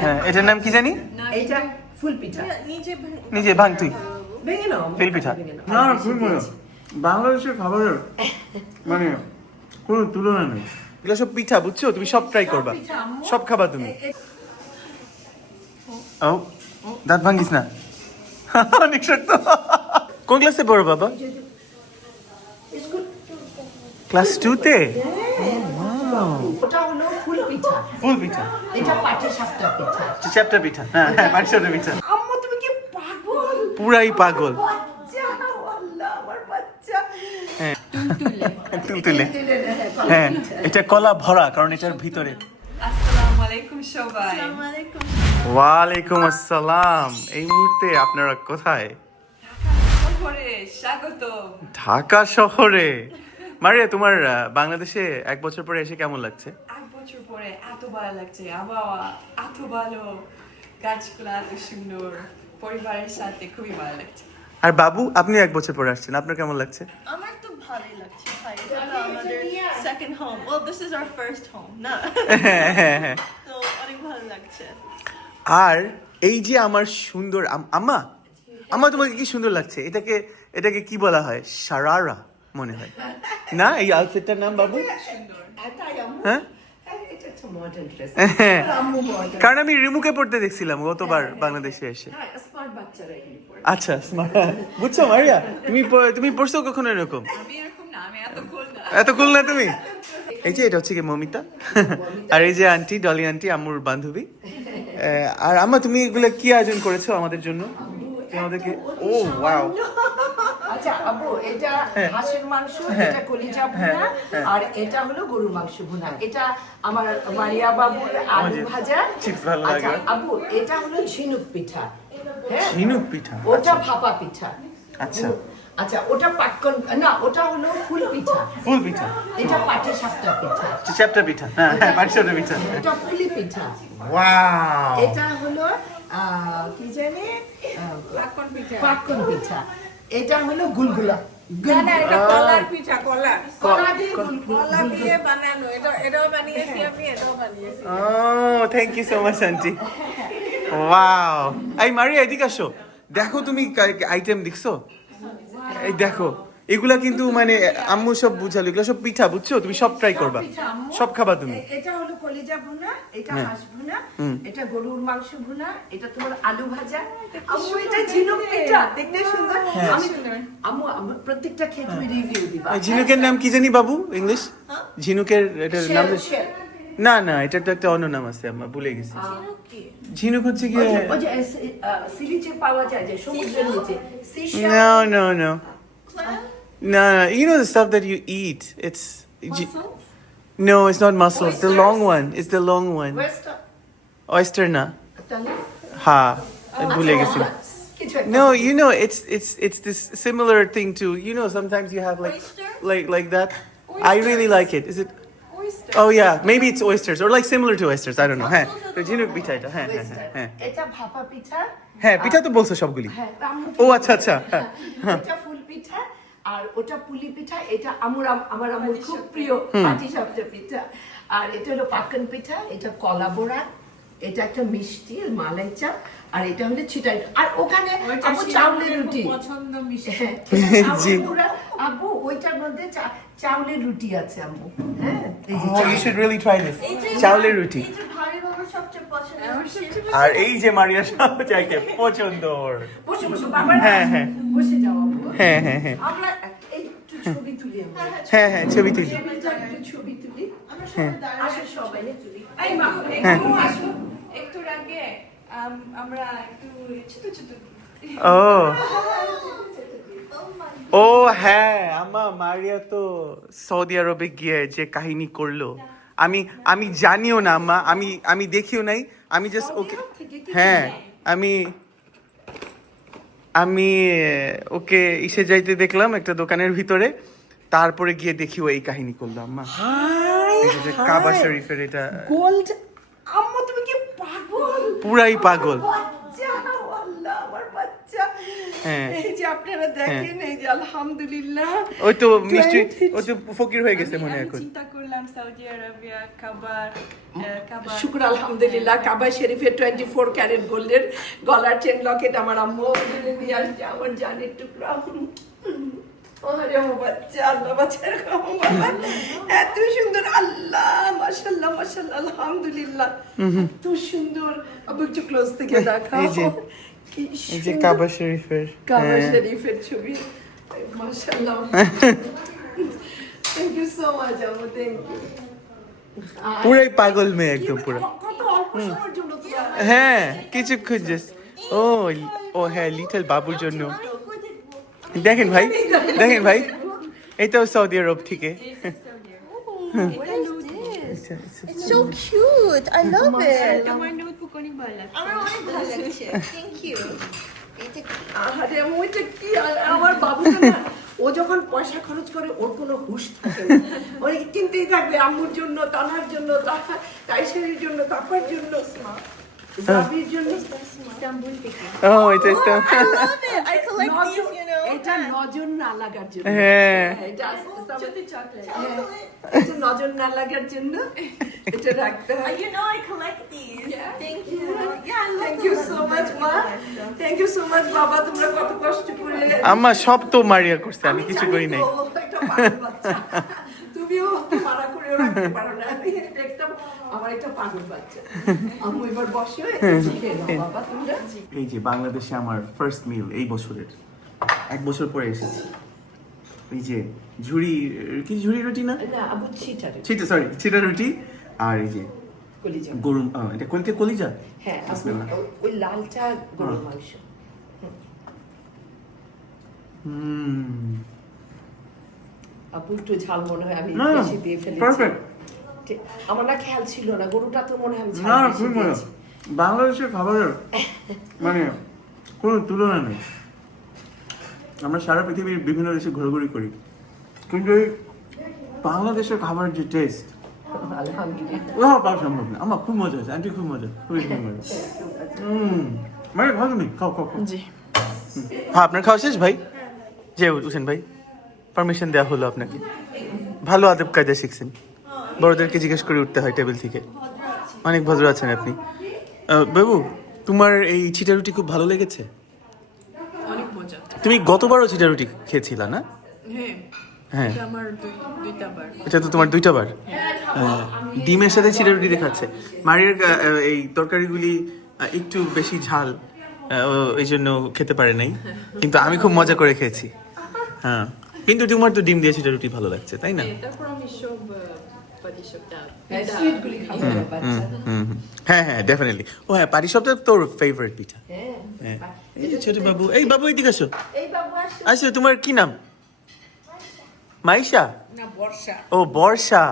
হ্যাঁ এটার নাম কি জানি? এইটা ফুল পিঠা। নিজে ভাঙ তুই। ভেঙে নাও। তেল পিঠা। ভেঙে না বাংলাদেশের খাবারের মানে কোনো তুলনা নেই। এগুলো সব পিঠা বুঝছ? তুমি সব ট্রাই করবা। সব খাবা তুমি। ও দাঁত ভাঙ্গিস না। অনেক শক্ত। কোন ক্লাসে পড়ো বাবা? ক্লাস টুতে ওটা হলো ফুল পিঠা। ফুল পিঠা। এটা পাটি সাপটা পিঠা। চ্যাপ্টা পিঠা হ্যাঁ হ্যাঁ পাটিসাপটা পিঠা। আম্মু তুমি কি পাগল? পুরাই পাগল। বাচ্চা আল্লাহ আমার বাচ্চা। হ্যাঁ। তুলতুলে। তুলে হ্যাঁ। এটা কলা ভরা কারণ এটার ভিতরে। আসসালামু আলাইকুম সবাই। ওয়ালাইকুম আসসালাম। এই মুহূর্তে আপনারা কোথায়? ঢাকা শহরে। মারিয়া তোমার বাংলাদেশে এক বছর পরে এসে কেমন লাগছে? এক বছর পরে এত ভালো লাগছে। আবহাওয়া এত ভালো। গাছগুলো এত সুন্দর। পরিবারের সাথে খুবই ভালো লাগছে। আর বাবু আপনি এক বছর পরে আসছেন আপনার কেমন লাগছে? আমার তো ভালোই লাগছে ভাই আমাদের second home well this is our first home না। তো অনেক ভালো লাগছে। আর এই যে আমার সুন্দর আম্মা? আম্মা তোমাকে কি সুন্দর লাগছে? এটাকে এটাকে কি বলা হয়? সারারা? মনে হয়। না এই আউটফিটটার নাম বাবু? হ্যাঁ, হ্যাঁ হ্যাঁ। হ্যাঁ। কারণ আমি রিমুকে পড়তে দেখছিলাম গতবার বাংলাদেশে এসে। হ্যাঁ, আচ্ছা smart। বুঝছ মারিয়া? তুমি তুমি পড়ছো কখনো এরকম? আমি এরকম না আমি এত কুল না। তুমি? এই যে এটা হচ্ছে কি মমিতা? আর এই যে আন্টি ডলি আন্টি আম্মুর বান্ধবী। আর আম্মা তুমি এগুলো কি আয়োজন করেছ আমাদের জন্য? আমাদেরকে ও ওয়াও আচ্ছা আব্বু এটা হ্যাঁ। হাঁসের মাংস এটা কলিজা ভুনা আর এটা হলো গরুর মাংস ভুনা। এটা আমার মারিয়া বাবুর আলু ভাজা। chips ভালো আচ্ছা লাগে। এটা হলো ঝিনুক পিঠা। হ্যাঁ? ঝিনুক পিঠা ওটা ভাপা পিঠা। আচ্ছা। আচ্ছা ওটা পাটকন না ওটা হলো ফুল পিঠা। ফুল পিঠা। এটা পাটি সাপটা পিঠা। চ্যাপ্টা পিঠা হ্যাঁ হ্যাঁ পাটিসাপটা পিঠা। এটা পুলি পিঠা। ওয়াও। এটা হলো আহ, কি জানি? পাকন পিঠা। পাটকন পিঠা। এটা হলো গুলগুলা। Thank you so much aunty wow এই মারিয়া এদিকে আসো। দেখো তুমি আইটেম দেখছ? এই দেখো। এগুলা কিন্তু মানে আম্মু সব বুঝালো এগুলো সব পিঠা বুঝছ? তুমি সব ট্রাই করবা। সব খাবা তুমি। এটা হলো কলিজা ভুনা এটা হ্যাঁ। হাঁস ভুনা এটা গরুর মাংস ভুনা এটা তোমার আলু ভাজা। আম্মু এটা ঝিনুক পিঠা দেখতে সুন্দর। হ্যাঁ। আমি আম্মু আমার প্রত্যেকটা খেয়ে তুমি রিভিউ দিবা। এই ঝিনুকের নাম কি জানি বাবু ইংলিশ ঝিনুকের এটার নাম। না না এটা তো একটা অন্য নাম আছে আমার ভুলে গেছি। ঝিনুক হচ্ছে কি ওই যে- ওই যে সিলিচে পাওয়া যায় যে সমুদ্রের নিচে। seashell, No, no, no. No, no. You know the stuff that you eat. It's gi- no, it's not mussels. The long one. It's the long one. western, Oyster na. তাহলে? Ha. ভুলে গেছি। কিছু একটা। No, you know it's it's it's this similar thing to you know sometimes you have like Oyster? like like that. I really like it. Is it? oyster Oh yeah, maybe it's oysters or like similar to oysters. I don't know. হ্যাঁ, তো ঝিনুক পিঠা এটা। হ্যাঁ, হ্যাঁ, Western. হ্যাঁ, হ্যাঁ। এটা ভাপা পিঠা হ্যাঁ, পিঠা তো বলছো সবগুলি। হ্যাঁ আম্মু ও আচ্ছা আচ্ছা। হ্যাঁ। এটা ফুল পিঠা আর ওটা পুলি পিঠা এটা আমার আম- আমার আমুর খুব প্রিয় পাটি সাপটা পিঠা আর এটা হলো পাকন পিঠা এটা কলা বড়া এটা একটা মিষ্টি মালাই চা আর এটা হলো ছিটাই আর ওখানে আবু চাউলের রুটি পছন্দ মিষ্টি হ্যাঁ। আব্বু ওইটার মধ্যে চা- চাউলের রুটি আছে আম্মু হ্যাঁ really try this. এই যে চাউলের রুটি। আর এই যে মারিয়া সবচাইতে পছন্দ ওর। বসে বসে বাবা হ্যাঁ, হ্যাঁ। বসে যাও হ্যাঁ হ্যাঁ হ্যাঁ। আমরা একটু ছবি তুলি হ্যাঁ হ্যাঁ ছবি তুলি। টেবিলটা ছবি তুলি। আমরা সবাই দাঁড়াই। আসো সবাই তুলি। এই মা হ্যাঁ। একটু আসো। একটু আগে আমরা একটু ছোট ছোট। ও। ও হ্যাঁ আমা মারিয়া তো সৌদি আরবে গিয়ে যে কাহিনী করল। আমি আমি জানিও না আম্মা আমি আমি দেখিও নাই। আমি জাস্ট ওকে হ্যাঁ আমি আমি ওকে ইসে যাইতে দেখলাম একটা দোকানের ভিতরে। তারপরে গিয়ে দেখি ও এই কাহিনী করলাম মা কাবা শরীফের এটা গোল্ড আম্মা তুমি কি পাগল? পুরাই পাগল বাচ্চা আল্লাহ আমার বাচ্চা হ্যাঁ। এই যে আপনারা দেখেন এই যে আলহামদুলিল্লাহ। ওই তো মিষ্টি ওই তো ফকির হয়ে গেছে মনে এখন। চিন্তা করলাম Arabia, Kaaba, uh, শুক্র আলহামদুলিল্লাহ কাবা শরীফের টোয়েন্টি ফোর ক্যারেট গোল্ডের গলার চেন লকেট আমার আম্মু নিয়ে আসছে আমার জানের টুকরা। এত সুন্দর আল্লাহ মাশাল্লাহ মাশাল্লাহ আলহামদুলিল্লাহ। এত সুন্দর। আবার একটু ক্লোজ থেকে দেখাও। এই যে। কাবা শরীফের কাবা হ্যাঁ। শরীফের ছবি। মাশাল্লাহ থ্যাংক ইউ সো মাচ আমু থ্যাংক ইউ পুরাই পাগল মেয়ে একদম পুরো। জন্য তুমি হ্যাঁ কিছুক্ষণ জাস্ট ও ও হ্যাঁ লিটল বাবুর জন্য। দেখেন ভাই দেখেন ভাই এটাও সৌদি আরব থেকে। It's so cute. I love it. তোমার ভালো লাগছে। আমার অনেক ভালো লাগছে থ্যাংক ইউ এটা আরে ওইটা কি আমার বাবুটা ও যখন পয়সা খরচ করে ওর কোনো হুশ থাকে না। ওই কিনতেই থাকবে আম্মুর জন্য তানার জন্য তাই তাইসের জন্য তাপার জন্য। জন্য ইস্তাম্বুল থেকে। ও I love it. I collect these, you know. এটা নজর না লাগার জন্য হ্যাঁ এটা ইস্তাম্বুল- ছোট chocolate. এটা নজর না লাগার জন্য এটা রাখতে হয় You know I collect these. Thank you. Yeah, I love thank you so much মা থ্যাংক ইউ সো মাচ বাবা তোমরা কত কষ্ট করে আম্মা সব তো মারিয়া করছে আমি কিছু করি নাই গো, একটা পাগল বাচ্চা। তুমিও মারা করেও রাখতে পারো না আমার একটা পাগল বাচ্চা। আম্মু এবার বসো একটু বাবা তোমরা? এই যে বাংলাদেশে আমার ফার্স্ট মিল এই বছরের। এক বছর পরে এসেছি। এই যে ঝুড়ি কি ঝুড়ি রুটি না? না আবু ছিটারে ছিটা সরি ছিটা রুটি আর এই যে কলিজা। গরু এটা কলকে কলিজা? হ্যাঁ ওই- লালটা গরুর মাংস। হুম। আপু একটু ঝাল মনে হয় আমি বেশি দিয়ে ফেলেছি। পারফেক্ট আমার না খেয়াল ছিল না গরুটা তো মনে হয় না খুবই দিয়েছি। বাংলাদেশের খাবারের মানে কোনো তুলনা নেই। আমরা সারা পৃথিবীর বিভিন্ন দেশে ঘোরাঘুরি করি। কিন্তু এই বাংলাদেশের খাবারের যে টেস্ট আলহামদুলিল্লাহ। পাওয়া সম্ভব না। আমার খুব মজা আছে আন্টি খুব মজা খুবই খুব মজা। মানে ভালো নেই খাও খাও খাও। জি। হ্যাঁ আপনার খাওয়া শেষ ভাই? যে হোসেন ভাই পারমিশন দেওয়া হলো আপনাকে। ভালো আদব কায়দা শিখছেন। বড়দেরকে জিজ্ঞেস করে উঠতে হয় টেবিল থেকে। অনেক ভদ্র আছেন আপনি। বাবু তোমার এই চিটা রুটি খুব ভালো লেগেছে? তুমি গতবারও চিটা রুটি খেয়েছিলা না? হ্যাঁ হ্যাঁ। এটা তো তোমার দুইটা বার? হ্যাঁ, ডিমের সাথে চিড়ে রুটি দেখাচ্ছে। মারিয়ার এই তরকারিগুলি একটু বেশি ঝাল এই জন্য খেতে পারে নাই। কিন্তু আমি খুব মজা করে খেয়েছি। হ্যাঁ। কিন্তু তোমার তো ডিম দিয়ে চিড়ে রুটি ভালো লাগছে তাই না? হ্যাঁ, হ্যাঁ। হ্যাঁ হ্যাঁ ডেফিনেটলি ও হ্যাঁ পাটিসাপটা তোর ফেভারিট পিঠা এই যে ছোট বাবু এই বাবু এদিকে আসো। এই বাবু আসো। তোমার কি নাম? মাইশা। ও বর্ষা।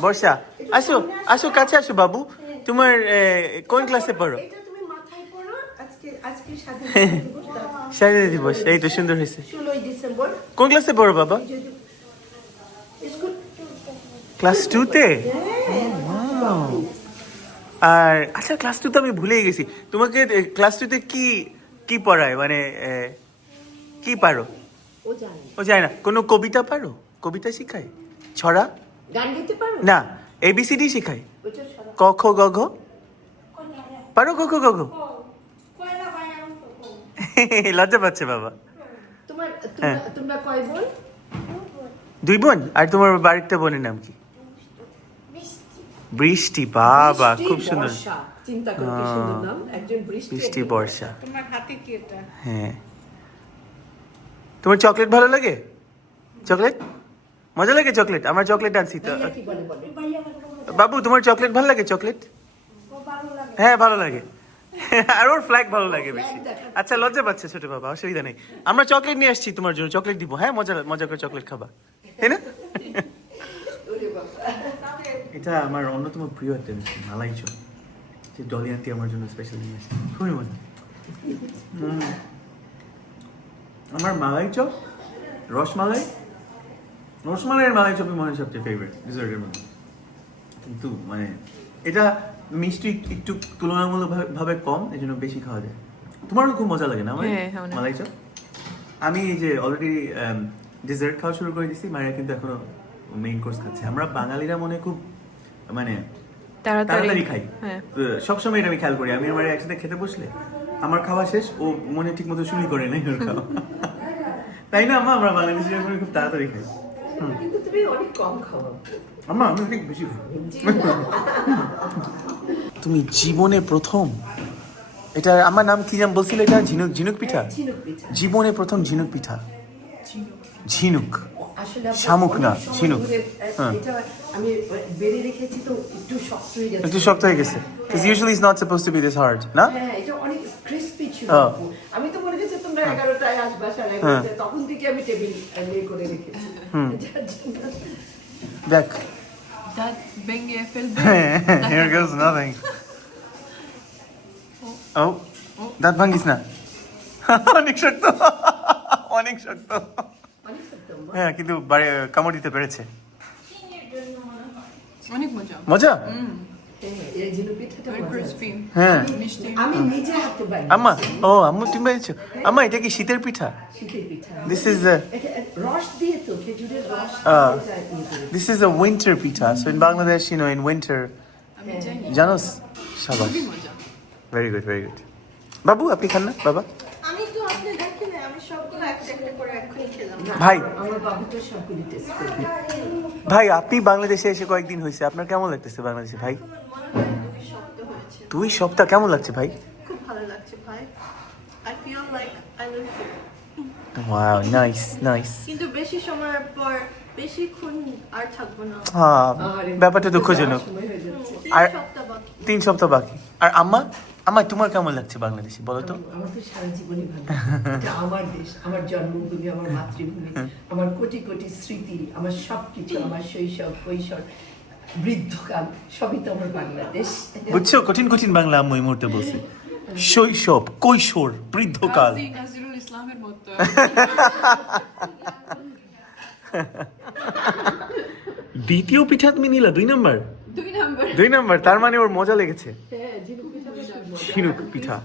বর্ষা। আসো আসো কাছে আসো বাবু। তোমার কোন ক্লাসে পড়ো? এটা তুমি মাথায় পড়ো আজকে আজকে স্বাধীনতা দিবস। এই তো সুন্দর হয়েছে। কোন ক্লাসে পড়ো বাবা? ক্লাস টুতে আর আচ্ছা ক্লাস টু তো আমি ভুলেই গেছি। তোমাকে ক্লাস টুতে কি কি পড়ায়? মানে কি পারো? ও জানে যায় না। কোনো কবিতা পারো? কবিতা শিখায়? ছড়া? গান গাইতে পারো? না। এবিসিডি শিখায়? ক খ গ ঘ? পারো ক খ গ ঘ? লজ্জা পাচ্ছে বাবা। তোমার হ্যাঁ। তোমরা- তোমরা কয় বোন? দুই বোন? আর তোমার বাড়িতে বোনের নাম কি? বৃষ্টি বাবা খুব সুন্দর। চিন্তা করো কি সুন্দর নাম? একজন বৃষ্টি বৃষ্টি বর্ষা। তোমার হাতে কি এটা? হ্যাঁ। তোমার চকলেট ভালো লাগে? চকলেট? মজা লাগে চকলেট? আমার চকলেট আনছি তো। বাবু তোমার চকলেট ভালো লাগে চকলেট? হ্যাঁ ভালো লাগে। আর ওর ফ্ল্যাগ ভালো লাগে বেশি। আচ্ছা লজ্জা পাচ্ছে ছোট বাবা অসুবিধা নেই। আমরা চকলেট নিয়ে আসছি তোমার জন্য চকলেট দিব। হ্যাঁ মজা মজা করে চকলেট খাবা। তাই না? এটা আমার অন্যতম প্রিয় একটা মিষ্টি মালাই চপ যে ডলি আন্টি আমার জন্য স্পেশাল নিয়ে আসছে। খুবই হুম। আমার মালাই চপ রসমালাই। রসমালাইয়ের মালাই চপই মনে হয় সবচেয়ে ফেভারিট ডিজার্টের মধ্যে। কিন্তু মানে এটা মিষ্টি একটু তুলনামূলক ভাবে- ভাবে কম এই জন্য বেশি খাওয়া যায়। তোমারও খুব মজা লাগে না আমার হ্যাঁ, মালাই চপ আমি এই যে অলরেডি ডেজার্ট খাওয়া শুরু করে দিছি মায়ের কিন্তু এখনও মেইন কোর্স খাচ্ছে। আমরা বাঙালিরা মনে খুব মানে তাড়াতাড়ি। তাড়াতাড়ি খাই। হ্যাঁ। সবসময় এটা আমি খেয়াল করি। আমি আমার একসাথে খেতে বসলে আমার খাওয়া শেষ ও মনে ঠিক মতো শুরু করে নাই ওর খাওয়া। তাই না আমা আমরা হয় খুব তাড়াতাড়ি খাই। কিন্তু তুমি অনেক কম খাওয়া আমা আমি অনেক বেশি খাই। তুমি জীবনে প্রথম এটা আমার নাম কি নাম বলছিল এটা? ঝিনুক ঝিনুক পিঠা? জীবনে প্রথম ঝিনুক পিঠা। ঝিনুক। শামুক না, ঝিনুক। হ্যাঁ। এটা আমি বেড়ে রেখেছি তো একটু শক্ত হয়ে গেছে। একটু শক্ত হয়ে গেছে। because usually it's not supposed to be this hard না? হ্যাঁ এটা অনেক ক্রিস্পি ছিল হ্যাঁ। আমি তো মনে করছি তোমরা এগারোটায় আসবা সাড়ে হ্যাঁ। তখন থেকে আমি টেবিল করে রেখেছি। দেখ। That Bengue fell here goes nothing oh না। অনেক শক্ত। অনেক শক্ত। হ্যাঁ কিন্তু বাড়ি কামড় দিতে পেরেছে। অনেক মজা। মজা? হ্যাঁ, হ্যাঁ আম্মা ও আম্মু তুমি বানিয়েছো? আম্মা এটা কি শীতের পিঠা? This is. This is a winter pitha. So in Bangladesh you know in winter জানোস? সাবাস। ভেরি গুড ভেরি গুড বাবু আপনি খান না? বাবা আমি তো আপনি দেখেন আমি সবগুলো একটা একটা করে এক্ষুনি খেলাম না, ভাই। ভাই আপনি বাংলাদেশে এসে কয়েকদিন হয়েছে। আপনার কেমন লাগতেছে বাংলাদেশে ভাই? দুই সপ্তাহ কেমন লাগছে ভাই? খুব ভালো লাগছে ভাই। I feel like I live wow nice nice কিন্তু বেশি সময়ের পর বেশিক্ষণ আর থাকব না। হ্যাঁ ব্যাপারটা দুঃখজনক। আর- তিন সপ্তাহ বাকি। আর আম্মা? আম্মা তোমার কেমন লাগছে বাংলাদেশে বলো তো? আমার তো সারা জীবনই ভালো এটা আমার দেশ আমার জন্মভূমি আমার মাতৃভূমি আমার কোটি কোটি স্মৃতি আমার সব কিছু আমার শৈশব কৈশোর বৃদ্ধকাল সবই তো আমার বাংলাদেশ। বুঝছ? কঠিন কঠিন বাংলা এই মুহূর্তে বলছে। শৈশব কৈশোর বৃদ্ধকাল। ইসলামের মতো। দ্বিতীয় পিঠা তুমি নিলা দুই নাম্বার? দুই নাম্বার। দুই নাম্বার তার মানে ওর মজা লেগেছে। হ্যাঁ, ঝিনুক পিঠা।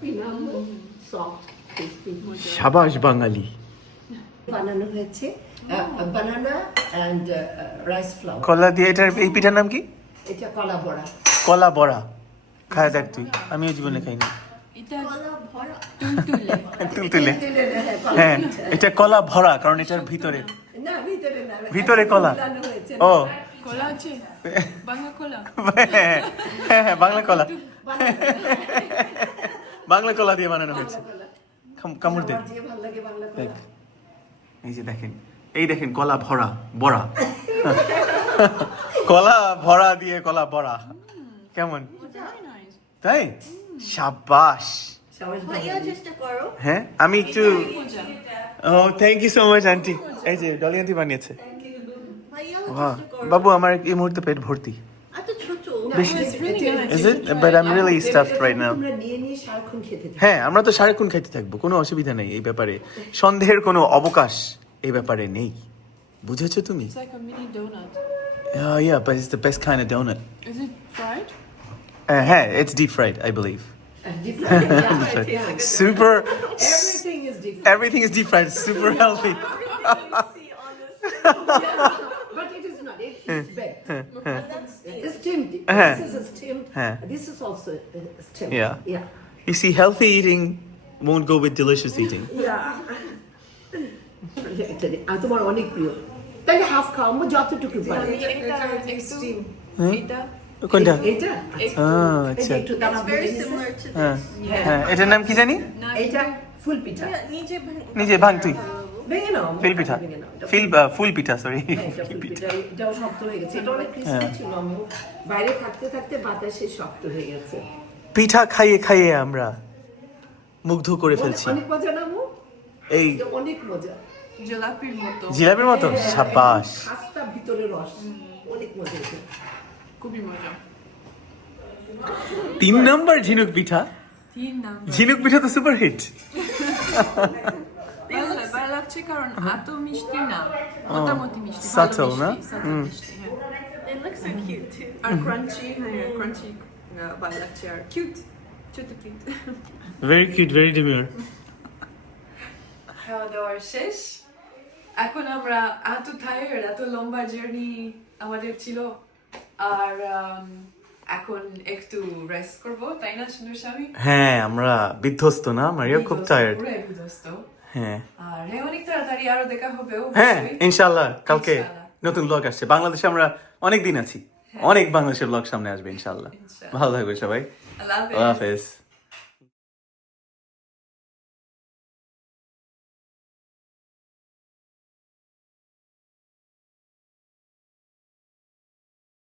সাবাস বাঙালি। বানানো হয়েছে বানানা অ্যান্ড রাইস ফ্লাওয়ার কলা দিয়ে এটার এই পিঠার নাম কি? এটা কলা বড়া। কলা বড়া। খায় দেখ তুই আমিও জীবনে খাইনি এটা কলা তুলতুলে। হ্যাঁ, হ্যাঁ। এটা কলা ভরা কারণ এটার ভিতরে। ভিতরে কলা। ও। কলা আছে বাংলা কলা। হ্যাঁ হ্যাঁ হ্যাঁ, বাংলা কলা। বাংলা কলা দিয়ে বানানো হয়েছে। কামড় দেখ। এই যে দেখেন এই দেখেন কলা ভরা বড়া। কলা ভরা দিয়ে কলা বড়া। কেমন? তাই? সাবাস করো। হ্যাঁ আমি একটু ও thank you so much aunty এই যে ডলি আন্টি বানিয়েছে। বাবু আমার এই মুহূর্তে পেট ভর্তি। বেশি। Nice. Is it? But I'm really stuffed right now. তোমরা নিয়ে নিয়ে সারাক্ষণ খেতে থাকো হ্যাঁ আমরা তো সারাক্ষণ খাইতে থাকব কোনো অসুবিধা নেই এই ব্যাপারে সন্দেহের কোনো অবকাশ এই ব্যাপারে নেই বুঝেছ তুমি It's like a mini donut. Uh, yeah, but it's the best kind of donut. Is it fried? Uh, hey, it's deep fried, I believe. Different, yeah, yeah. Super. Everything is different. Everything is deep fried. Super healthy. But it is not. It is baked. It's steamed. Uh-huh. This is a steamed. Uh-huh. This is also uh, steamed. Yeah. Yeah. You see, healthy eating won't go with delicious eating. আর তোমার অনেক প্রিয় তাহলে half খাও আমার যতটুকু পারে এটা একটু এটা কোনটা এটা Ah, এই যে আচ্ছা একটু দানা It's very ভেজে নিয়েছে। similar to হ্যাঁ this. হ্যাঁ এটার নাম কি জানি না এটা ফুল পিঠা নিজে ভাঙ- নিজে ভাঙ তুই ভেঙে নাও ফিল পিঠা। এটা ফিল ফুল পিঠা সরি হ্যাঁ, ফুল পিঠা। এটাও শক্ত হয়ে গেছে। এটা অনেক ক্রিস্পি ছিল আম্মু। বাইরে থাকতে থাকতে বাতাসে শক্ত হয়ে গেছে। পিঠা খাইয়ে খাইয়ে আমরা মুগ্ধ করে ফেলছি। অনেক মজা না আম্মু? এই এটা অনেক মজা। জিলাপির মতো। জিলাপির মতো? সাবাস খাস্তা ভিতরে রস। অনেক মজা খুবই মজা। তিন নম্বর ঝিনুক পিঠা। ঝিনুক পিঠা তো সুপার হিট লাগছে কারণ এত মিষ্টি না মোটামুটি মিষ্টি subtle, না? মিষ্টি, হ্যাঁ। It looks so cute. Too. আর ক্রাঞ্চি হ্যাঁ ভালো লাগছে আর ছোট খাওয়া দাওয়ার শেষ। এখন আমরা এত টায়ার্ড এত লম্বা জার্নি আমাদের ছিল আর এখন একটু রেস্ট করব। তাই না সুন্দর স্বামী? হ্যাঁ আমরা বিধ্বস্ত না মারিয়া? খুব টায়ার্ড বিধ্বস্ত। হ্যাঁ। আর হ্যাঁ অনেক তাড়াতাড়ি আরও দেখা হবে হ্যাঁ অবশ্যই। কালকে নতুন ব্লগ আসছে। বাংলাদেশে আমরা অনেক দিন আছি অনেক বাংলাদেশের ব্লগ সামনে আসবে ইনশাল্লাহ ইনশাআল্লাহ। ভালো থাকবে সবাই। আল্লাহ হাফেজ।